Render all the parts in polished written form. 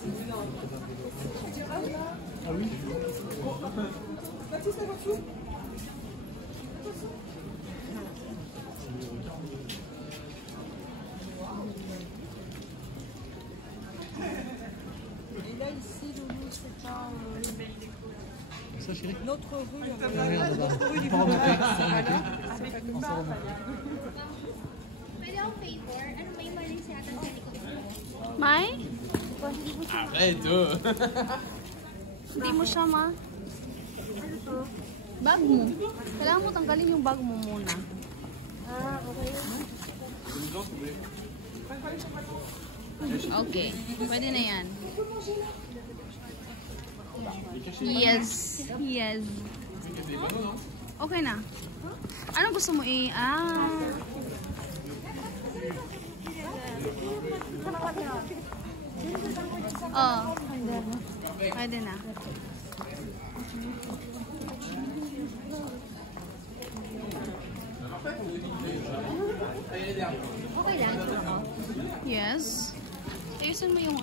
Ah oui. Et là, ici, Loulou, c'est pas Ça, chérie. l'autre rue. Regarde là-bas. On peut remonter. On s'en remonte. Pwede ako favor? Ano may mali siya sa likod mo? May? Arrête, oh. Hindi mo siya ma. Ano to? Bag mo. Kailangan mo tanggalin yung bag mo muna. Ah, okay. Okay. Pwede na yan. Yes. Yes. Okay na. Anong gusto mo Oh. Pwede na. Okay lang. Yes. Ayusin mo yung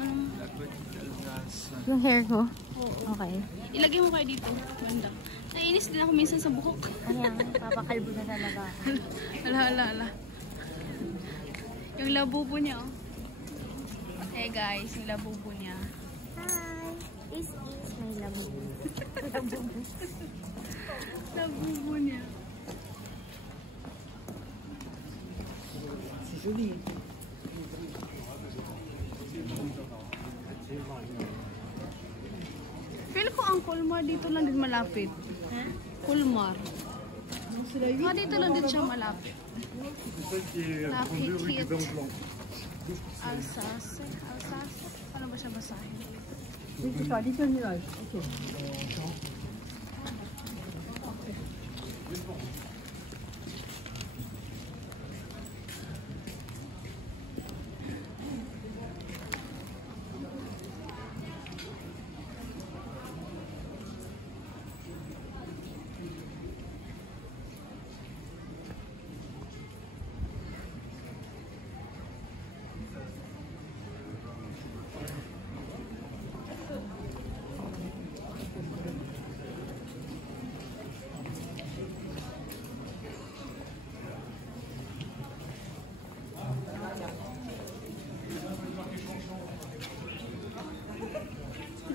Yung hair ko? Okay. Ilagay mo kayo dito. Banda. Naiinis din ako minsan sa buhok. Ayan, papakalbo na talaga. Ala. Yung labubo niya, oh. Hey guys, yung labubo niya. Hi! This is my labubu. Labubo niya. C'est joli. Feel ko ang Colmar dito lang din malapit. Colmar. Dito lang din siya malapit. Nakikit. Alsace. Paano ba siya basahin? Dito nila. Okay.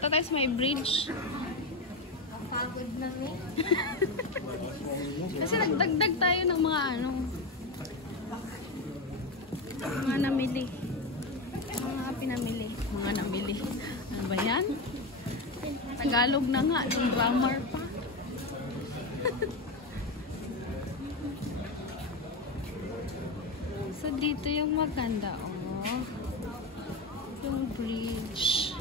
Punta tayo sa may bridge. Pagod na mo. Kasi nagdagdag tayo ng mga mga namili. Mga pinamili. Mga namili. Ano ba yan? Tagalog na nga. Yung grammar pa. So dito yung maganda. Oh. Yung bridge.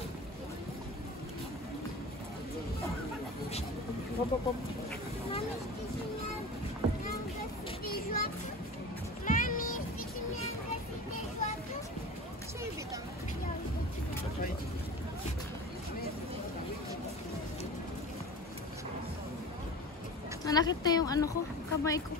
Nanakit na yung ko, kamay ko.